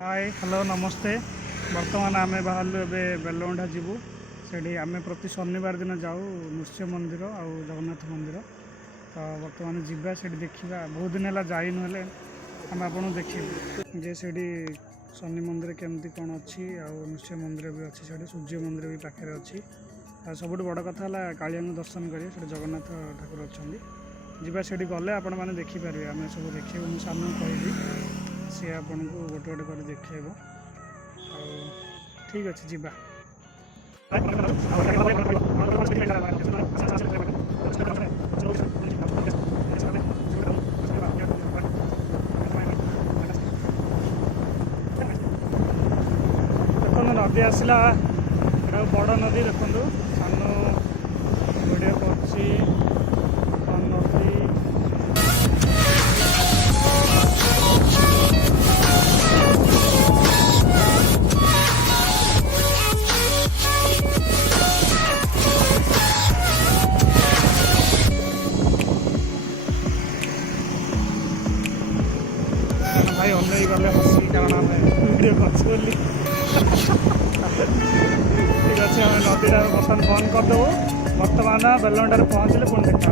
Hi hello नमस्ते। बर्तमान आम बाहर ए बेलगंठा जीवु से आम प्रति शनिवार दिन जाऊ नृसिंह मंदिर आ जगन्नाथ मंदिर। तो बर्तमान जीवा से देखा बहुत दिन है जाइन आम आप देखू जे से शनि मंदिर केमती कौन अच्छी नृसिंह मंदिर भी अच्छी से सूर्य मंदिर भी पाखे अच्छी। सब बड़ कथा है कालिया दर्शन करें से जगन्नाथ ठाकुर अच्छा जीवा से गले आपण मैंने देखिपारे आम सब देखा मुझे सामने कहली सी आपन को गोटे गोटे कर देखेब। ठीक अच्छे जीवा देखो नदी आसला बड़ नदी देखो सानू वीडियो कर भाई अनई गले हसी कारण आम वीडियो कर ठीक अच्छे आम नदी बर्तमान बंद करदेव। बर्तमान बेलगंठार पहुँचले पुणी देखा।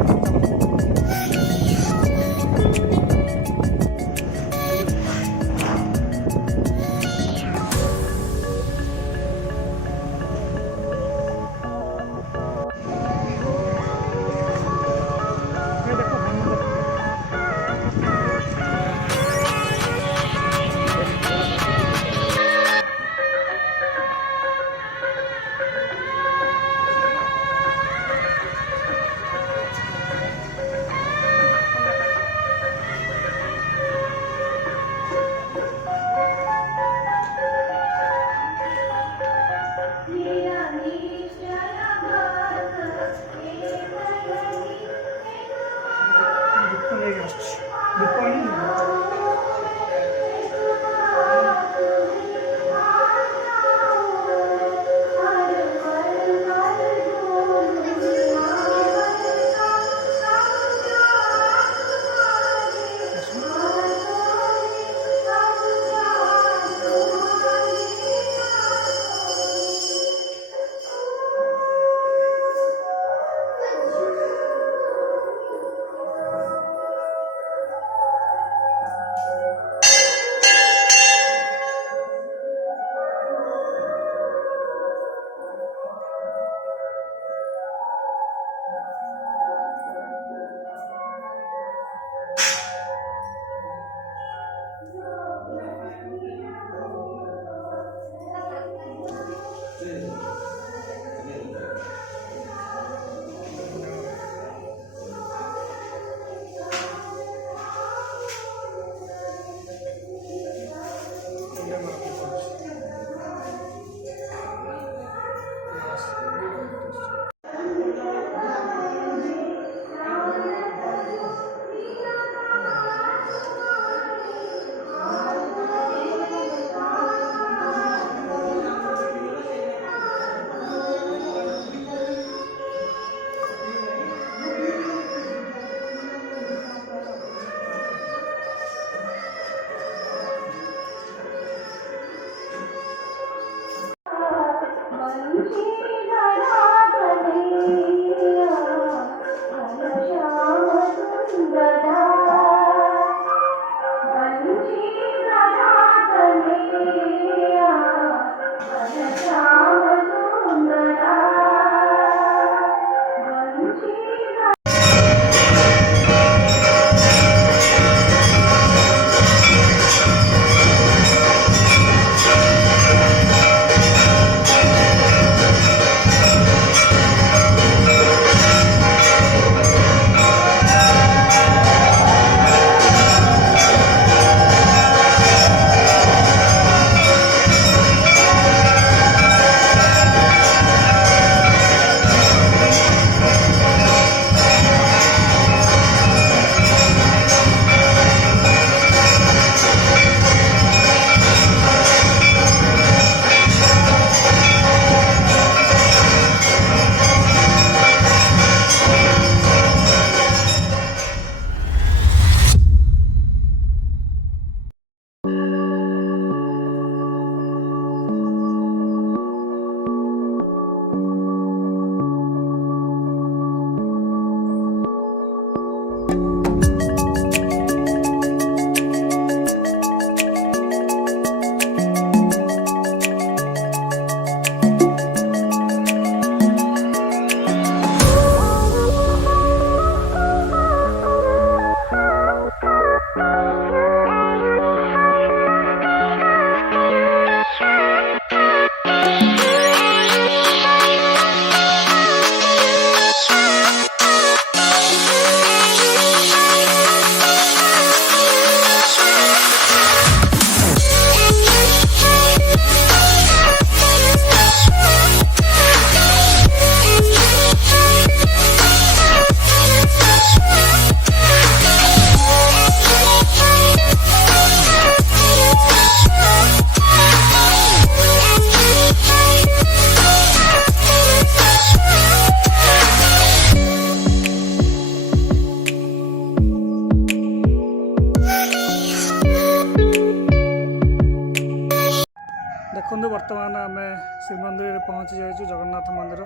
ଦେଖନ୍ତୁ ବର୍ତ୍ତମାନ ଆମେ ଶ୍ରୀମନ୍ଦିରରେ ପହଞ୍ଚି ଯାଇଛୁ ଜଗନ୍ନାଥ ମନ୍ଦିର,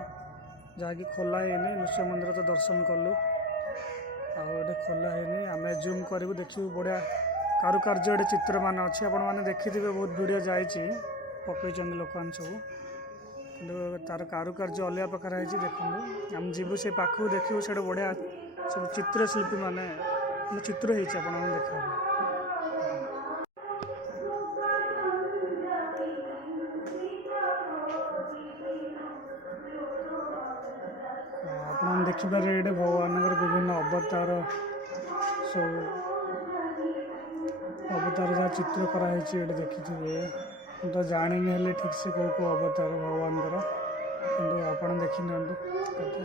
ଯାହାକି ଖୋଲା ହେଇନି। ନୃସିଂହ ମନ୍ଦିର ତ ଦର୍ଶନ କଲୁ, ଆଉ ଏଠି ଖୋଲା ହେଇନି। ଆମେ ଜୁମ୍ କରିବୁ, ଦେଖିବୁ ବଢ଼ିଆ କାରୁକାର୍ଯ୍ୟ ଏଠି ଚିତ୍ରମାନ ଅଛି। ଆପଣମାନେ ଦେଖିଥିବେ ବହୁତ ଭିଡ଼ିଓ ଯାଇଛି, ପକାଇଛନ୍ତି ଲୋକମାନେ ସବୁ, କିନ୍ତୁ ତା'ର କାରୁକାର୍ଯ୍ୟ ଅଲଗା ପ୍ରକାର ହେଇଛି। ଦେଖନ୍ତୁ ଆମେ ଯିବୁ ସେ ପାଖକୁ, ଦେଖିବୁ ସେଇଟା ବଢ଼ିଆ ସବୁ ଚିତ୍ରଶିଳ୍ପୀ ମାନେ ଚିତ୍ର ହେଇଛି, ଆପଣମାନେ ଦେଖାହେବ। ଆପଣ ଦେଖିପାରିବେ ଏଇଠି ଭଗବାନଙ୍କର ବିଭିନ୍ନ ଅବତାର ସବୁ ଯାହା ଚିତ୍ର କରାହେଇଛି ଏଇଠି ଦେଖିଥିବେ। ମୁଁ ତ ଜାଣିନି ହେଲେ ଠିକ୍ ସେ କେଉଁ ଅବତାର ଭଗବାନଙ୍କର, କିନ୍ତୁ ଆପଣ ଦେଖିନିଅନ୍ତୁ। କେତେ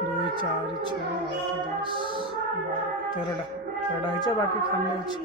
2 4 6 8 10 12 13ଟା ହେଇଛି, ବାକି ଖାଲି ଅଛି।